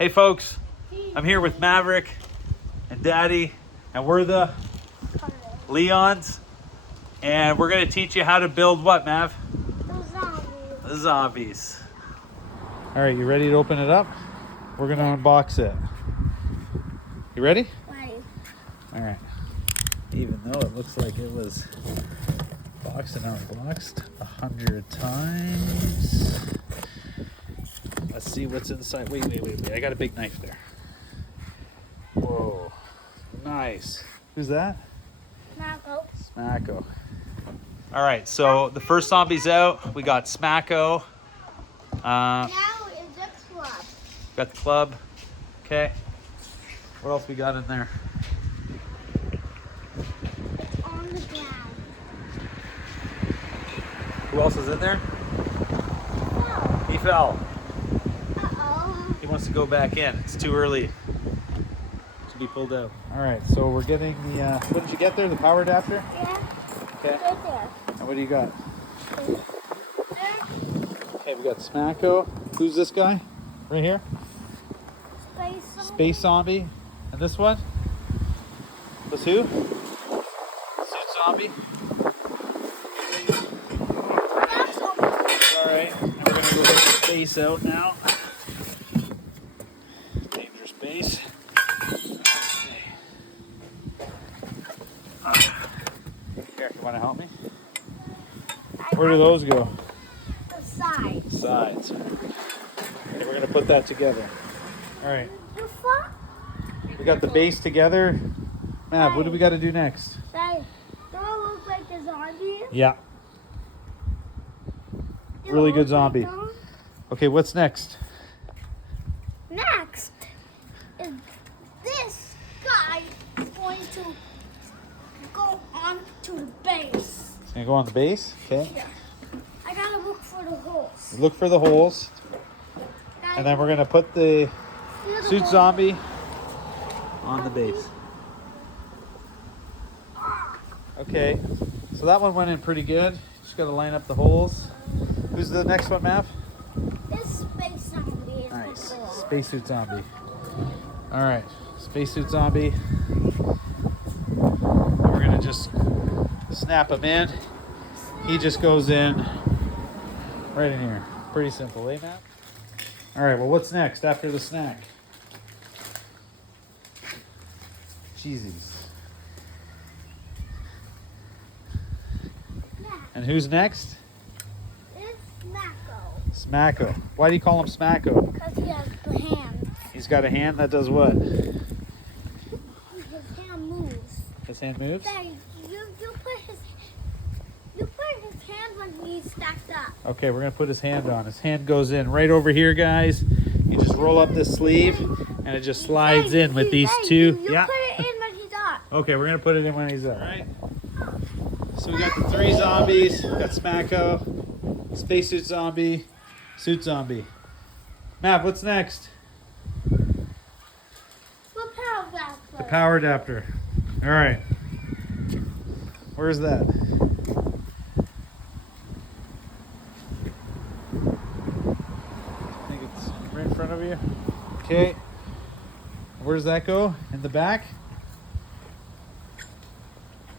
Hey folks, I'm here with Maverick and Daddy, and we're the Leons, and we're gonna teach you how to build what, Mav? The zombies. The zombies. All right, you ready to open it up? We're gonna unbox it. You ready? Right. All right. Even though it looks like it was boxed and unboxed 100 times. Let's see what's inside. Wait. I got a big knife there. Whoa. Nice. Who's that? Smacko. Smacko. All right, so the first zombie's out. We got Smacko. Now is the club. Got the club. Okay. What else we got in there? It's on the ground. Who else is in there? No. He fell. Uh-oh. He wants to go back in. It's too early to be pulled out. All right, so we're getting the, what did you get there? The power adapter? Yeah. Okay. Right there. And what do you got? There. Okay, we got Smacko. Who's this guy? Right here? Space Zombie. And this one? Was who? Suit Zombie. All right, and we're gonna go get the space out now. Dangerous base. Okay. Here, you want to help me? Where do those go? The side. Sides. Okay, we're gonna put that together. All right. The front. We got the base together. Mav, what do we got to do next? Side. Don't it look like the zombies? Yeah. Do Really it good look like zombie. them? Okay, what's next? Next is this guy going to go on to the base. It's gonna go on the base. Okay. Yeah. I gotta look for the holes. Look for the holes, and then we're gonna put the suit zombie on the base. Okay. So that one went in pretty good. Just gotta line up the holes. Who's the next one, Mav? This space zombie is Nice. the goal. Spacesuit zombie. All right. Spacesuit zombie. We're gonna just snap him in. He just goes in right in here. Pretty simple, eh, Matt? All right. Well, what's next after the snack? Cheesies. And who's next? It's Smacko. Smacko. Why do you call him Smacko? Because he has the hands. He's got a hand that does what? His hand moves. His hand moves? Daddy, you put his hand when he's stacked up. Okay, we're gonna put his hand on. His hand goes in right over here, guys. You just roll up this sleeve, and it just slides in with these two. You Yeah. put it in when he's up. Okay, we're gonna put it in when he's up. All right. So we got the three zombies. We got Smacko, spacesuit zombie, suit zombie. Matt, what's next? The power adapter. The power adapter. All right. Where's that? I think it's right in front of you. Okay. Where does that go? In the back?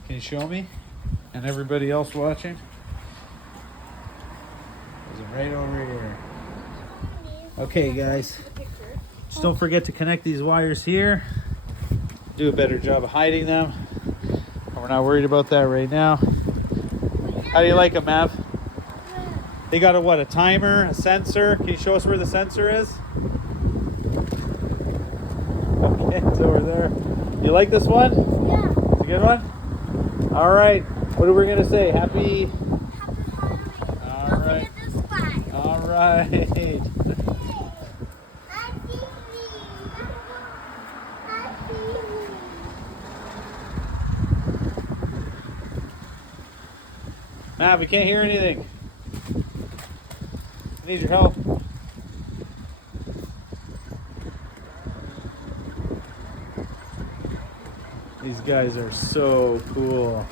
Can you show me? And everybody else watching? Is it right over here? Okay, guys. Just don't forget to connect these wires here. Do a better job of hiding them. We're not worried about that right now. How do you like them, Mav? They got a what? A timer, a sensor. Can you show us where the sensor is? Okay, it's over there. You like this one? Yeah. It's a good one? All right. What are we gonna say? Happy. All right. All right. Matt, we can't hear anything. I need your help. These guys are so cool.